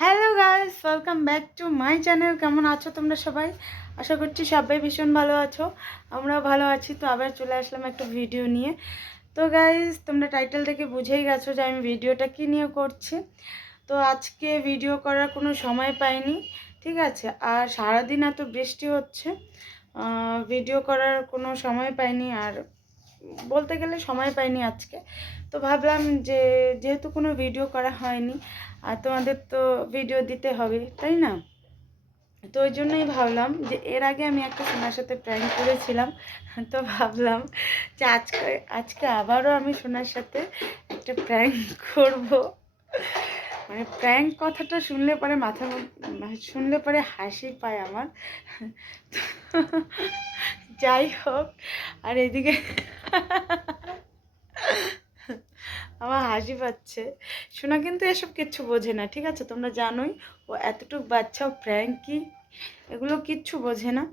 Hello guys welcome back to my channel কেমন আছো তোমরা সবাই? আশা করছি সবাই ভীষণ ভালো আছো। আমরাও ভালো আছি। তো আবার চলে আসলাম একটা ভিডিও নিয়ে। তো গাইস তোমরা টাইটেল থেকে বুঝেই গেছো যে আমি ভিডিওটা কী নিয়ে করছি। তো, আজকে ভিডিও করার কোনো সময় পাইনি, ঠিক আছে? আর সারাদিন এত বৃষ্টি হচ্ছে ভিডিও করার কোনো সময় পাইনি। আর বলতে গেলে সময় পাইনি আজকে। তো ভাবলাম যে যেহেতু কোনো ভিডিও করা হয়নি, আর তোমাদের তো ভিডিও দিতে হবে, তাই না? তো ওই জন্যই ভাবলাম যে এর আগে আমি একটা সোনার সাথে প্র্যাঙ্ক করেছিলাম। তো ভাবলাম যে আজকে আজকে আবারও আমি সোনার সাথে একটা প্র্যাঙ্ক করব। মানে প্র্যাঙ্ক কথাটা শুনলে পরে মধ্যে শুনলে পরে হাসি পায় আমার। যাই হোক, আর এদিকে আমার হাসি পাচ্ছে। শোনা কিন্তু এসব কিচ্ছু বোঝে না ঠিক আছে? তোমরা জানোই ও এতটুকু বাচ্চাও প্র্যাঙ্ক কি এগুলো কিচ্ছু বোঝে না।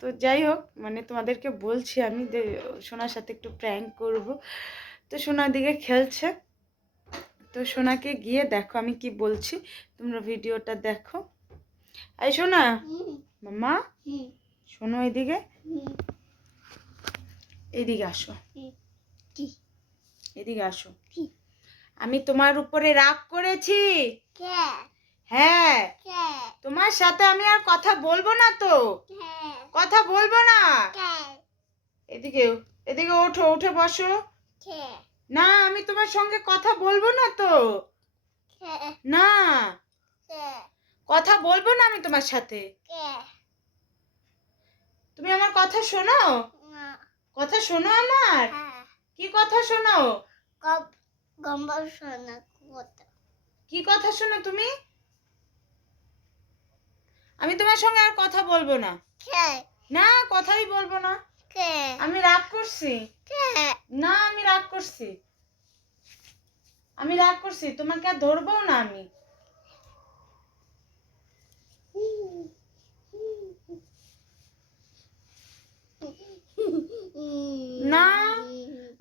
তো যাই হোক মানে তোমাদেরকে বলছি আমি যে সোনার সাথে একটু প্র্যাঙ্ক করব। তো সোনার দিকে খেলছে। তো সোনাকে গিয়ে দেখো আমি কি বলছি তোমরা ভিডিওটা দেখো। এই সোনা মামা শোনো এদিকে। এদিকে আসো। কি? এদিকে আসো। কি? আমি তোমার উপরে রাগ করেছি। হ্যাঁ। তোমার সাথে আমি আর কথা বলব না তো। কথা বলব না। এদিকে এদিকে ওঠো উঠে বসো। না আমি তোমার সঙ্গে কথা বলব না তো। না। কথা বলব না আমি তোমার সাথে। তুমি আমার কথা শোনো কথা শোনো আমার? হ্যাঁ। কি কথা শোনো? গম্বল কি কথা শোনো তুমি? আমি তোমার সঙ্গে আর কথা বলব না। না কথাই বলব না। আমি রাগ করছি। কে? না আমি রাগ করছি। আমি রাগ করছি তোমাকে আর ধরবো না আমি।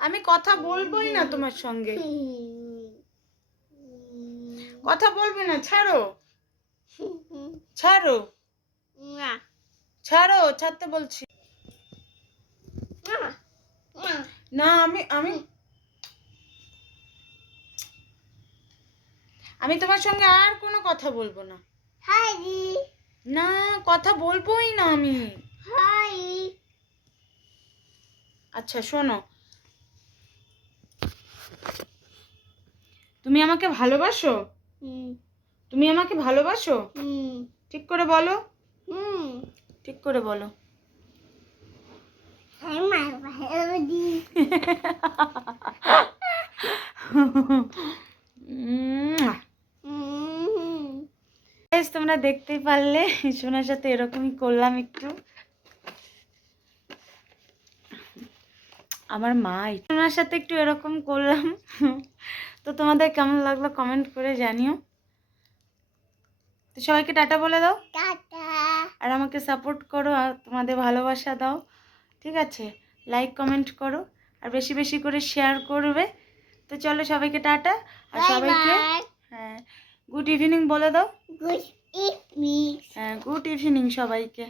আমি কথা বলবোই না তোমার সঙ্গে। কথা বলবে না ছাড়ো। ছাড়ো। ছাড়ো ছাড়তে বলছি। না আমি আমি আমি তোমার সঙ্গে আর কোনো কথা বলব না। হাই না কথা বলবোই না আমি। হাই। আচ্ছা শোনো। তুমি আমাকে ভালোবাসো? তুমি আমাকে ভালোবাসো? ঠিক করে বলো। ঠিক করে বলো। উম। তোমরা দেখতেই পারলে সোনার সাথে এরকমই করলাম একটু। আমার মা সোনার সাথে একটু এরকম করলাম। তো তোমাদের কেমন লাগল কমেন্ট করে জানিও। তো সবাইকে টাটা বলে দাও। টাটা। আর আমাকে সাপোর্ট করো আর তোমাদের ভালোবাসা দাও। ঠিক আছে? লাইক কমেন্ট করো আর বেশি বেশি করে শেয়ার করবে। তো চলো সবাইকে টাটা আর সবাইকে হ্যাঁ গুড ইভিনিং বলে দাও। গুড ইভিনিং হ্যাঁ গুড ইভিনিং সবাইকে।